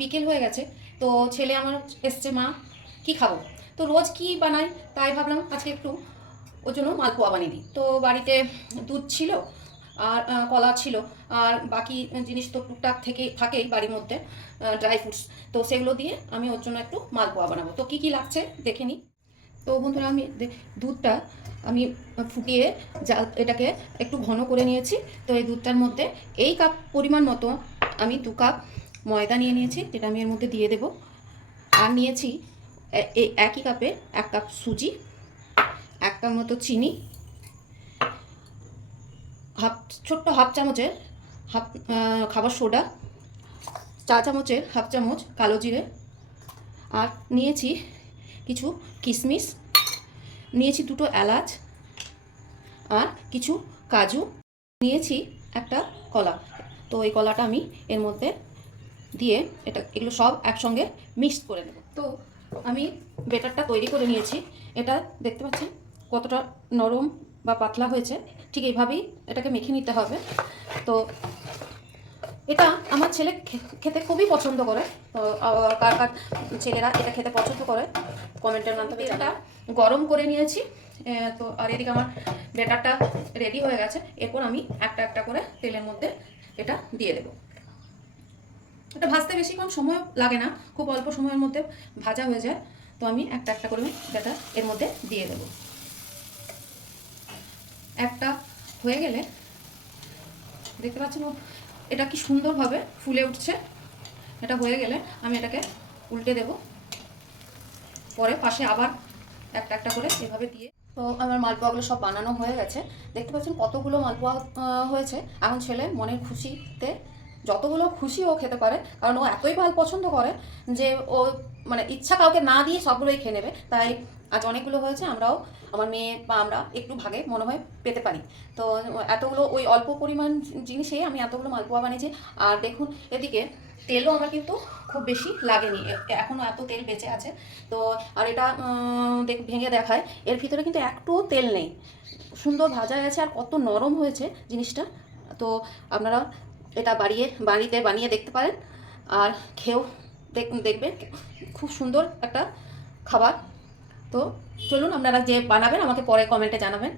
বিকেল হয়ে গেছে, তো ছেলে আমার এসছে, মা, কি খাব? তো রোজ কি বানাই তাই ভাবলাম আজকে একটু ওর জন্য মালপোয়া বানিয়ে দিই। তো বাড়িতে দুধ ছিল আর কলা ছিল আর বাকি জিনিস তো টুকটাক থেকে, থাকেই বাড়ির মধ্যে ড্রাই ফ্রুটস তো সেগুলো দিয়ে আমি ওর জন্য একটু মালপোয়া বানাবো। তো কী কী লাগছে দেখে নিই। তো বন্ধুরা, আমি দুধটা আমি ফুটিয়ে জাল এটাকে একটু ঘন করে নিয়েছি। তো এই দুধটার মধ্যে এই কাপ পরিমাণ মতো আমি দু কাপ ময়দা নিয়ে নিয়েছি, যেটা আমি এর মধ্যে দিয়ে দেব। আর নিয়েছি এই একই কাপে এক কাপ সুজি, এক কাপ মতো চিনি, হাফ, ছোট্ট হাফ চামচের হাফ খাবার সোডা, চা চামচের হাফ চামচ কালো জিরে, আর নিয়েছি কিছু কিশমিশ নিয়েছি দুটো এলাচ, আর কিছু কাজু, নিয়েছি একটা কলা। তো এই কলাটা আমি এর মধ্যে দিয়ে এটা এগুলো সব একসঙ্গে মিক্সড করে নেব। তো আমি বেটারটা তৈরি করে নিয়েছি। এটা দেখতে পাচ্ছেন কতটা নরম বা পাতলা হয়েছে। ঠিক এইভাবেই এটাকে মেখে নিতে হবে। তো এটা আমার ছেলে খেতে খুবই পছন্দ করে। তো কার কার ছেলেরা এটা খেতে পছন্দ করে কমেন্টের মাধ্যমে এটা গরম করে নিয়েছি। তো আর এদিকে আমার ব্যাটারটা রেডি হয়ে গেছে। এরপর আমি একটা একটা করে তেলের মধ্যে এটা দিয়ে দেবো। এটা ভাজতে বেশিক্ষণ সময় লাগে না, খুব অল্প সময়ের মধ্যে ভাজা হয়ে যায়। তো আমি একটা একটা করে ব্যাটার এর মধ্যে দিয়ে দেবো। একটা হয়ে গেলে দেখতে পাচ্ছেন এটা কি সুন্দরভাবে ফুলে উঠছে। এটা হয়ে গেলে আমি এটাকে উল্টে দেব। পরে পাশে আবার একটা একটা করে এভাবে দিয়ে তো আমার মালপোয়াগুলো সব বানানো হয়ে গেছে। দেখতে পাচ্ছেন কতগুলো মালপোয়া হয়েছে। এখন ছেলে মনের খুশিতে যতগুলো খুশি ও খেতে পারে, কারণ ও এতই ভালো পছন্দ করে যে ও মানে ইচ্ছা কাউকে না দিয়ে সবগুলোই খেয়ে নেবে। তাই আজ অনেকগুলো হয়েছে, আমরাও, আমার মেয়ে বা আমরা একটু ভাগে, মনে হয়, পেতে পারি। তো এতগুলো ওই অল্প পরিমাণ জিনিসে আমি এতগুলো মালপোয়া বানিয়েছি। আর দেখুন, এদিকে তেলও আমার কিন্তু খুব বেশি লাগেনি। এখনও এত তেল বেঁচে আছে। তো, আর এটা দেখ, ভেঙে দেখায়, এর ভিতরে কিন্তু একটুও তেল নেই। সুন্দর ভাজা গেছে আর কত নরম হয়েছে জিনিসটা। তো আপনারা এটা বাড়িয়ে, বাড়িতে বানিয়ে দেখতে পারেন। আর খেয়েও দেখ- দেখবেন, খুব সুন্দর একটা খাবার। তো চলুন আপনারা যে বানাবেন, আমাকে পরে কমেন্টে জানাবেন।